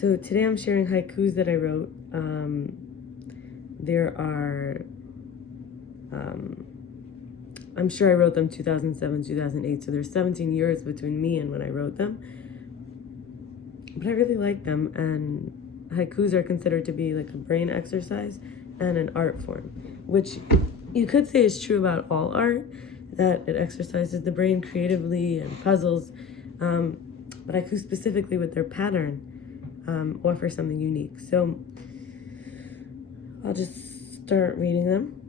So today I'm sharing haikus that I wrote. There are, I'm sure I wrote them 2007, 2008, so there's 17 years between me and when I wrote them. But I really like them, and haikus are considered to be like a brain exercise and an art form, which you could say is true about all art, that it exercises the brain creatively and puzzles. But haikus specifically with their pattern offer something unique. So I'll just start reading them.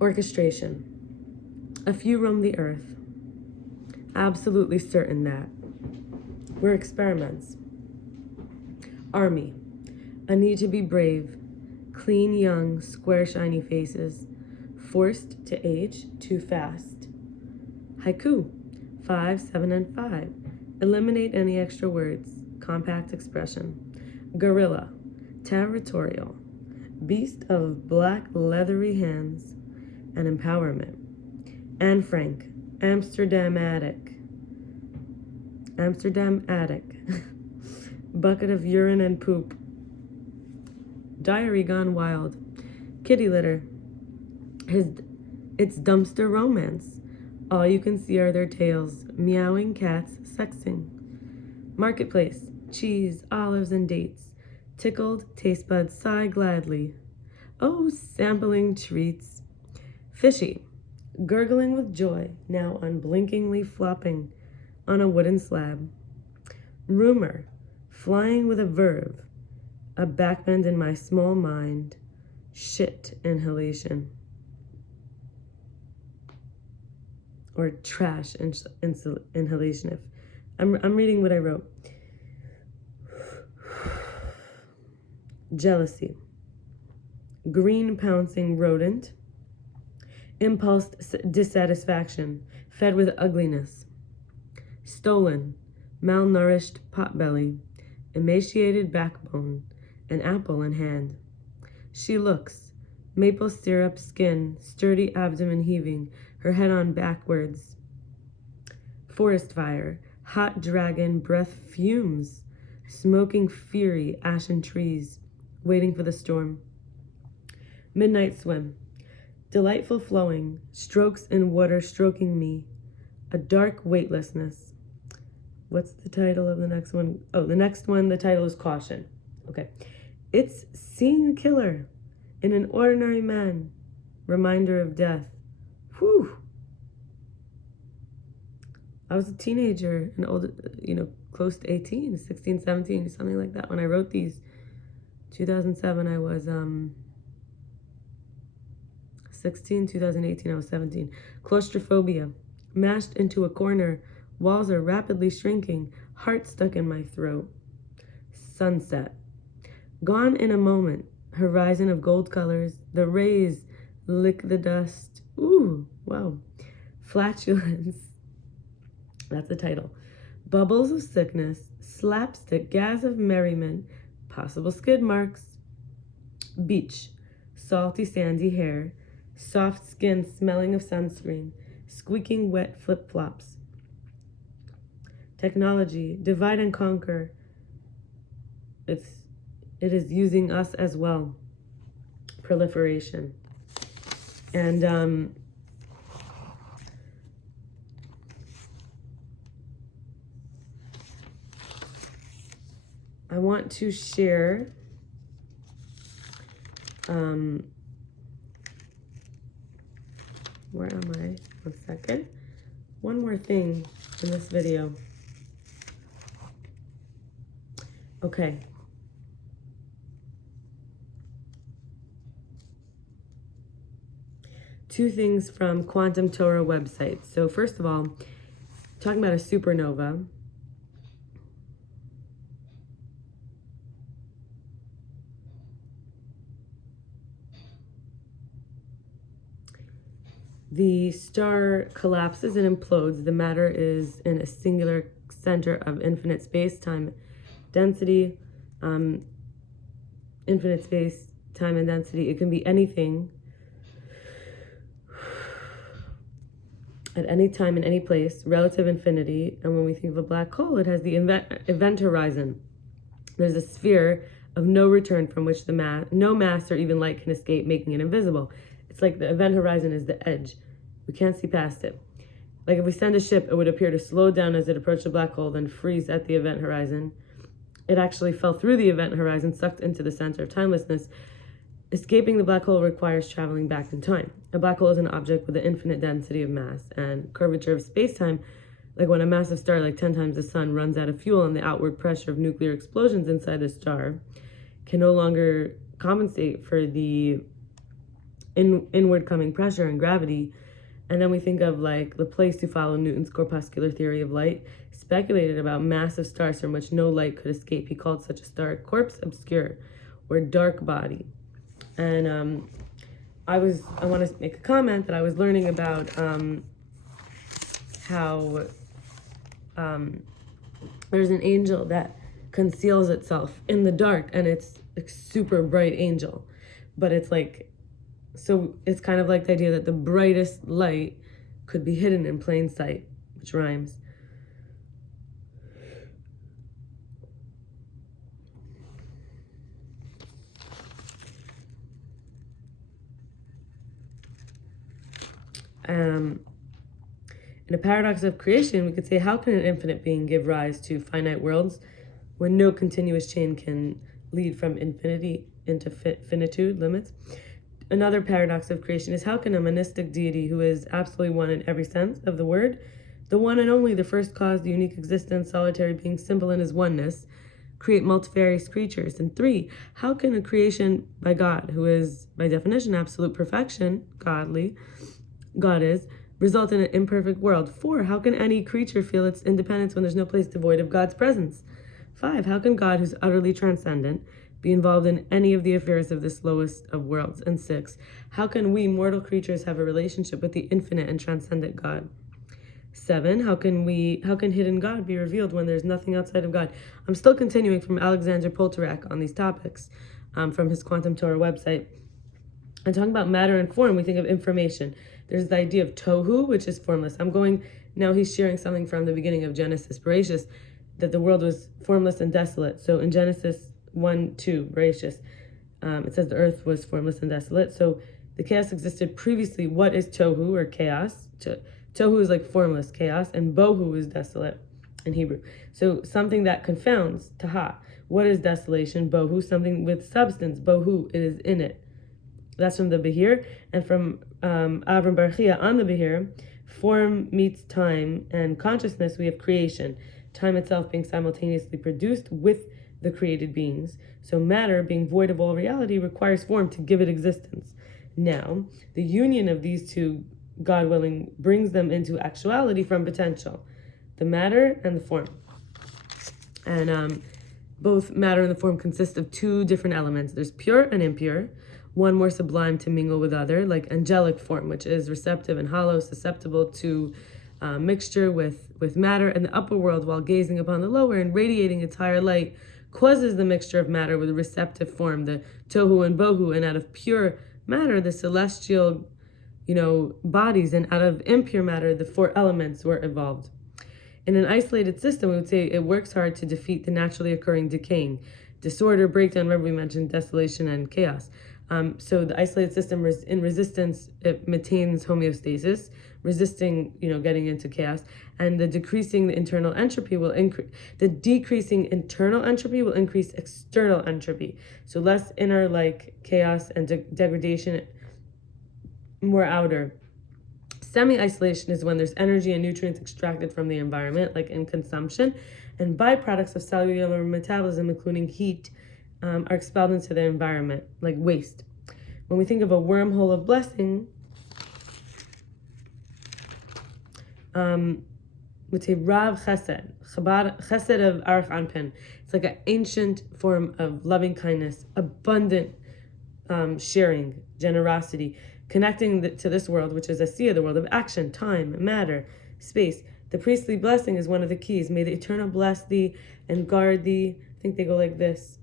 Orchestration. A few roam the earth, absolutely certain that we're experiments. Army. A need to be brave, clean, young, square, shiny faces, forced to age too fast. Haiku. 5, 7, and 5. Eliminate any extra words. Compact expression. Gorilla. Territorial. Beast of black leathery hands and empowerment. Anne Frank. Amsterdam attic. Bucket of urine and poop. Diary gone wild. Kitty litter. It's dumpster romance. All you can see are their tails. Meowing cats sexing. Marketplace. Cheese, olives, and dates. Tickled taste buds sigh gladly. Oh, sampling treats. Fishy. Gurgling with joy, now unblinkingly flopping on a wooden slab. Rumor. Flying with a verve. A backbend in my small mind. Shit inhalation. Or trash inhalation. If I'm reading what I wrote. Jealousy. Green pouncing rodent. Impulse dissatisfaction, fed with ugliness. Stolen. Malnourished potbelly. Emaciated backbone. An apple in hand. She looks. Maple syrup skin, sturdy abdomen heaving, her head on backwards. Forest fire. Hot dragon, breath fumes. Smoking fury, ashen trees. Waiting for the storm. Midnight swim. Delightful flowing, strokes in water stroking me. A dark weightlessness. What's the title of the next one? Oh, the next one, the title is Caution. Okay. It's seeing a killer in an ordinary man. Reminder of death. Whew. I was a teenager, an old, close to 18, 16, 17, something like that. When I wrote these, 2007, I was 16, 2018, I was 17. Claustrophobia. Mashed into a corner. Walls are rapidly shrinking. Heart stuck in my throat. Sunset. Gone in a moment. Horizon of gold colors. The rays lick the dust. Ooh, wow. Flatulence. That's the title. Bubbles of sickness. Slapstick gas of merriment. Possible skid marks. Beach. Salty sandy hair. Soft skin smelling of sunscreen. Squeaking wet flip-flops. Technology. Divide and conquer. It is using us as well. Proliferation. And I want to share where am I? 1 second. One more thing in this video. Okay. Two things from Quantum Torah website. So first of all, talking about a supernova. The star collapses and implodes. The matter is in a singular center of infinite space-time density. Infinite space, time, and density. It can be anything at any time in any place, relative infinity. And when we think of a black hole, it has the event horizon. There's a sphere of no return from which no mass or even light can escape, making it invisible. It's like the event horizon is the edge. We can't see past it. Like if we send a ship, it would appear to slow down as it approached the black hole, then freeze at the event horizon. It actually fell through the event horizon, sucked into the center of timelessness. Escaping the black hole requires traveling back in time. A black hole is an object with an infinite density of mass and curvature of space-time. Like when a massive star, like 10 times the sun, runs out of fuel and the outward pressure of nuclear explosions inside the star can no longer compensate for the inward coming pressure and gravity. And then we think of like Laplace, to follow Newton's corpuscular theory of light, speculated about massive stars from which no light could escape. He called such a star corpus obscure, or dark body. And I want to make a comment that I was learning about how there's an angel that conceals itself in the dark, and it's a super bright angel, but it's like, so it's kind of like the idea that the brightest light could be hidden in plain sight, which rhymes. In a paradox of creation, we could say, how can an infinite being give rise to finite worlds when no continuous chain can lead from infinity into finitude, limits? Another paradox of creation is, how can a monistic deity who is absolutely one in every sense of the word, the one and only, the first cause, the unique existence, solitary being, simple in his oneness, create multifarious creatures? And 3, how can a creation by God, who is by definition absolute perfection, God is, result in an imperfect world? 4, how can any creature feel its independence when there's no place devoid of God's presence? 5, how can God, who's utterly transcendent, be involved in any of the affairs of this lowest of worlds? And 6, how can we mortal creatures have a relationship with the infinite and transcendent God? 7, how can hidden God be revealed when there's nothing outside of God? I'm still continuing from Alexander Poltorak on these topics, from his Quantum Torah website. And talking about matter and form, we think of information. There's the idea of tohu, which is formless. Now he's sharing something from the beginning of Genesis Bereshis, that the world was formless and desolate. So in Genesis 1:2, Bereshis, it says the earth was formless and desolate. So the chaos existed previously. What is tohu, or chaos? Tohu is like formless, chaos, and bohu is desolate in Hebrew. So something that confounds, taha. What is desolation? Bohu, something with substance. Bohu, it is in it. That's from the Behir. And from Avram Barchia on the Behir, form meets time and consciousness, we have creation. Time itself being simultaneously produced with the created beings. So matter, being void of all reality, requires form to give it existence. Now, the union of these two, God willing, brings them into actuality from potential, the matter and the form. And both matter and the form consist of 2 different elements. There's pure and impure, one more sublime to mingle with other, like angelic form, which is receptive and hollow, susceptible to mixture with matter, and the upper world, while gazing upon the lower and radiating its higher light, causes the mixture of matter with a receptive form, the tohu and bohu, and out of pure matter, the celestial, bodies, and out of impure matter, the 4 elements were evolved. In an isolated system, we would say it works hard to defeat the naturally occurring decaying, disorder, breakdown. Remember we mentioned desolation and chaos. So the isolated system in resistance, it maintains homeostasis, resisting, getting into chaos, and the decreasing internal entropy will increase. The decreasing internal entropy will increase external entropy. So less inner, like chaos and degradation, more outer. Semi-isolation is when there's energy and nutrients extracted from the environment, like in consumption, and byproducts of cellular metabolism, including heat, are expelled into the environment, like waste. When we think of a wormhole of blessing, we'd say Rav Chesed, Chesed of Arach Anpin. It's like an ancient form of loving kindness, abundant sharing, generosity, connecting to this world, which is Asiya, the world of action, time, matter, space. The priestly blessing is one of the keys. May the Eternal bless thee and guard thee. I think they go like this.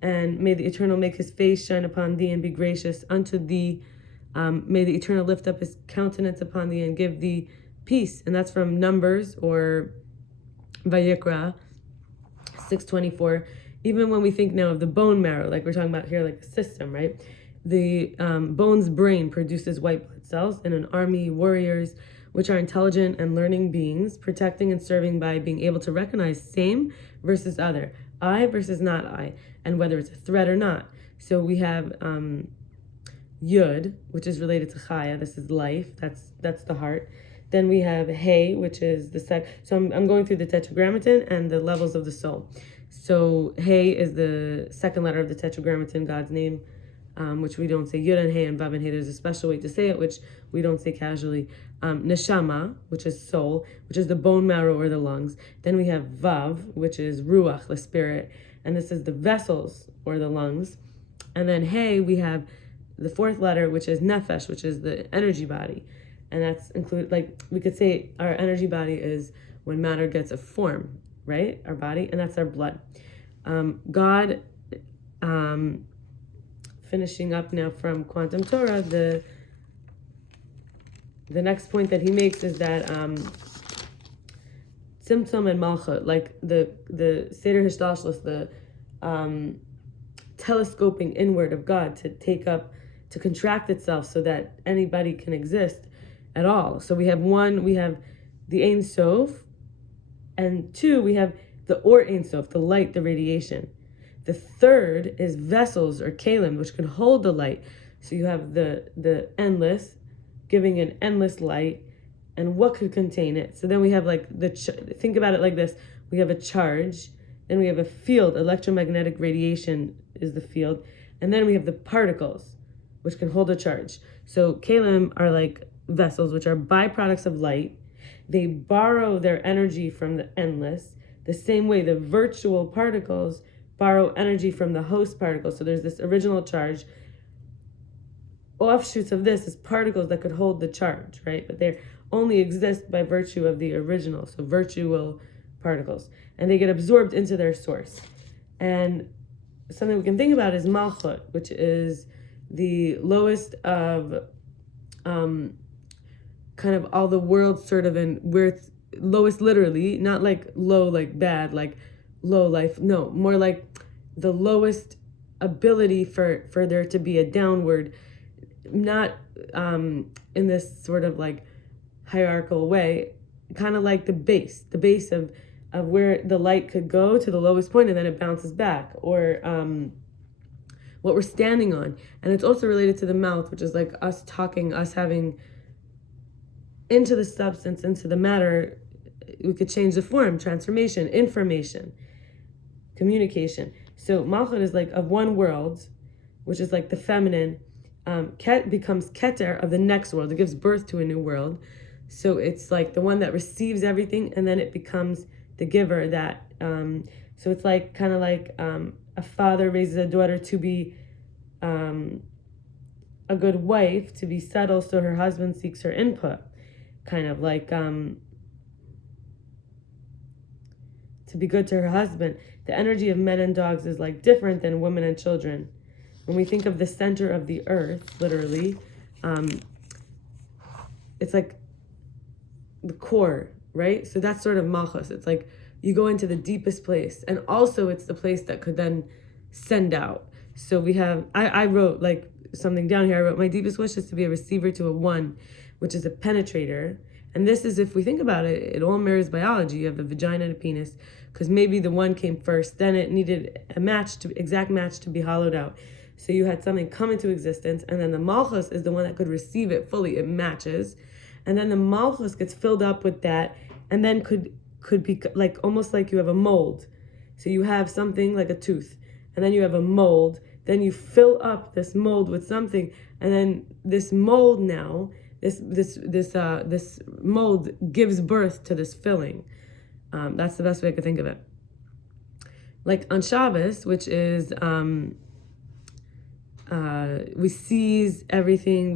And may the Eternal make his face shine upon thee and be gracious unto thee. May the Eternal lift up his countenance upon thee and give thee peace. And that's from Numbers, or Vayikra 624. Even when we think now of the bone marrow, like we're talking about here, like a system, right? The bone's brain produces white blood cells in an army, warriors, which are intelligent and learning beings, protecting and serving by being able to recognize same versus other, I versus not I, and whether it's a threat or not. So we have Yud, which is related to Chaya. This is life. That's the heart. Then we have Hey, which is the So I'm going through the Tetragrammaton and the levels of the soul. So Hey is the second letter of the Tetragrammaton, God's name, which we don't say Yud and Hey and Vav and Hey. There's a special way to say it, which we don't say casually. Neshama, which is soul, which is the bone marrow or the lungs. Then we have Vav, which is Ruach, the spirit, and this is the vessels or the lungs. And then Hey, we have the fourth letter, which is Nefesh, which is the energy body. And that's included, like we could say our energy body is when matter gets a form, right? Our body, and that's our blood. God, finishing up now from Quantum Torah, the next point that he makes is that Tzimtzum and Malchut, like the Seder Hishtalshlus, the telescoping inward of God to contract itself so that anybody can exist at all. So we have one, we have the Ein Sof, and two, we have the Or Ein Sof, the light, the radiation. The third is vessels or kalim, which can hold the light. So you have the endless, giving an endless light, and what could contain it. So then we have like think about it like this. We have a charge, then we have a field, electromagnetic radiation is the field, and then we have the particles, which can hold a charge. So kalim are like vessels, which are byproducts of light. They borrow their energy from the endless, the same way the virtual particles borrow energy from the host particles. So there's this original charge. Offshoots of this is particles that could hold the charge, right? But they only exist by virtue of the original, so virtual particles. And they get absorbed into their source. And something we can think about is Malchut, which is the lowest of kind of all the worlds, sort of, in where it's lowest literally, not like low like bad, like low life, no, more like the lowest ability for there to be a downward, not in this sort of like hierarchical way, kind of like the base of where the light could go to the lowest point and then it bounces back, or what we're standing on. And it's also related to the mouth, which is like us talking, us having into the substance, into the matter. We could change the form, transformation, information, communication. So Malchut is like of one world, which is like the feminine, becomes Keter of the next world. It gives birth to a new world. So it's like the one that receives everything, and then it becomes the giver that, so it's like kind of like a father raises a daughter to be a good wife, to be subtle, so her husband seeks her input, kind of like to be good to her husband. The energy of men and dogs is like different than women and children. When we think of the center of the earth, literally, it's like the core, right? So that's sort of Malchus. It's like you go into the deepest place, and also it's the place that could then send out. So we have, I wrote like something down here. I wrote, my deepest wish is to be a receiver to a one, which is a penetrator. And this is, if we think about it, it all mirrors biology. You have a vagina and a penis, because maybe the one came first, then it needed exact match to be hollowed out. So you had something come into existence, and then the Malchus is the one that could receive it fully. It matches. And then the Malchus gets filled up with that, and then could be like almost like you have a mold. So you have something like a tooth, and then you have a mold. Then you fill up this mold with something, and then this mold now, this mold gives birth to this filling. That's the best way I could think of it. Like on Shabbos, which is we seize everything,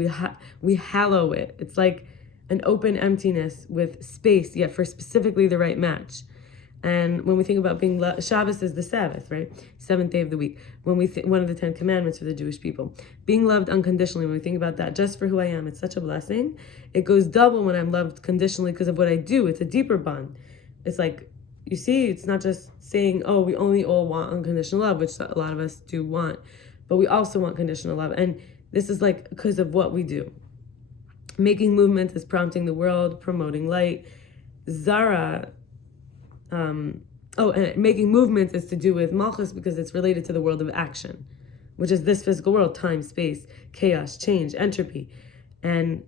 we hallow it. It's like an open emptiness with space, yet for specifically the right match. And when we think about being loved, Shabbos is the Sabbath, right? 7th day of the week. When we one of the 10 commandments for the Jewish people, being loved unconditionally. When we think about that, just for who I am, it's such a blessing. It goes double when I'm loved conditionally because of what I do. It's a deeper bond. It's like you see, it's not just saying, oh, we only all want unconditional love, which a lot of us do want, but we also want conditional love. And this is like because of what we do. Making movements is prompting the world, promoting light. Zara, and making movements is to do with Malchus because it's related to the world of action, which is this physical world, time, space, chaos, change, entropy. And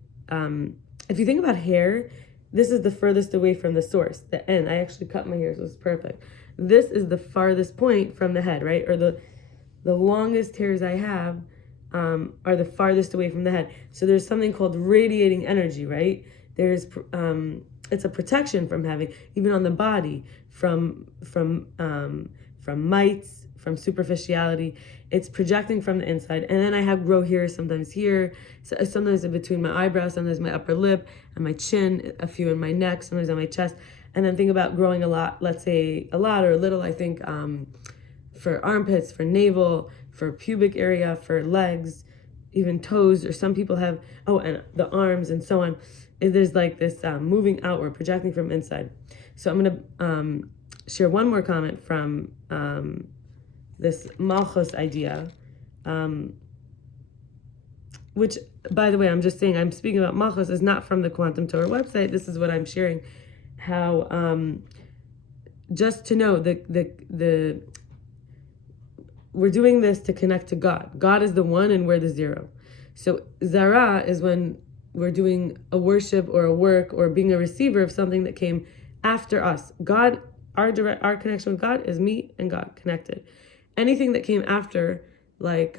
if you think about hair, this is the furthest away from the source, the end. I actually cut my hair, so it's perfect. This is the farthest point from the head, right? Or the longest hairs I have are the farthest away from the head. So there's something called radiating energy, right? There's it's a protection from having, even on the body, from mites, from superficiality. It's projecting from the inside. And then I grow hairs sometimes here, sometimes in between my eyebrows, sometimes my upper lip and my chin, a few in my neck, sometimes on my chest. And then think about growing a lot, let's say a lot or a little, I think, for armpits, for navel, for pubic area, for legs, even toes, or some people have, and the arms and so on. There's like this moving outward, projecting from inside. So I'm going to share one more comment from this Malchus idea, which, by the way, I'm just saying, I'm speaking about Malchus is not from the Quantum Torah website. This is what I'm sharing, how just to know the we're doing this to connect to God. God is the one and we're the zero. So Zara is when we're doing a worship or a work or being a receiver of something that came after us. God, our connection with God is me and God connected. Anything that came after, like,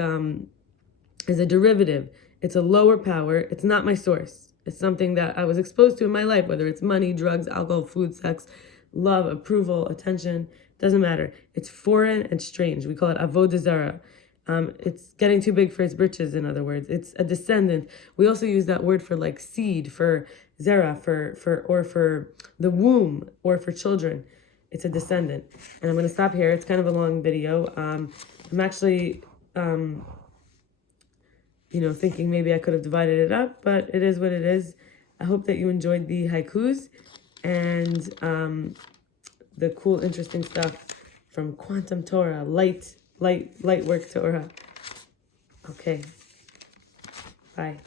is a derivative. It's a lower power. It's not my source. It's something that I was exposed to in my life, whether it's money, drugs, alcohol, food, sex, love, approval, attention. Doesn't matter. It's foreign and strange. We call it avodah zarah. It's getting too big for its britches, in other words. It's a descendant. We also use that word for like seed, for zera, for the womb, or for children. It's a descendant. And I'm going to stop here. It's kind of a long video. I'm actually, thinking maybe I could have divided it up, but it is what it is. I hope that you enjoyed the haikus and the cool, interesting stuff from Quantum Torah, light work Torah. Okay. Bye.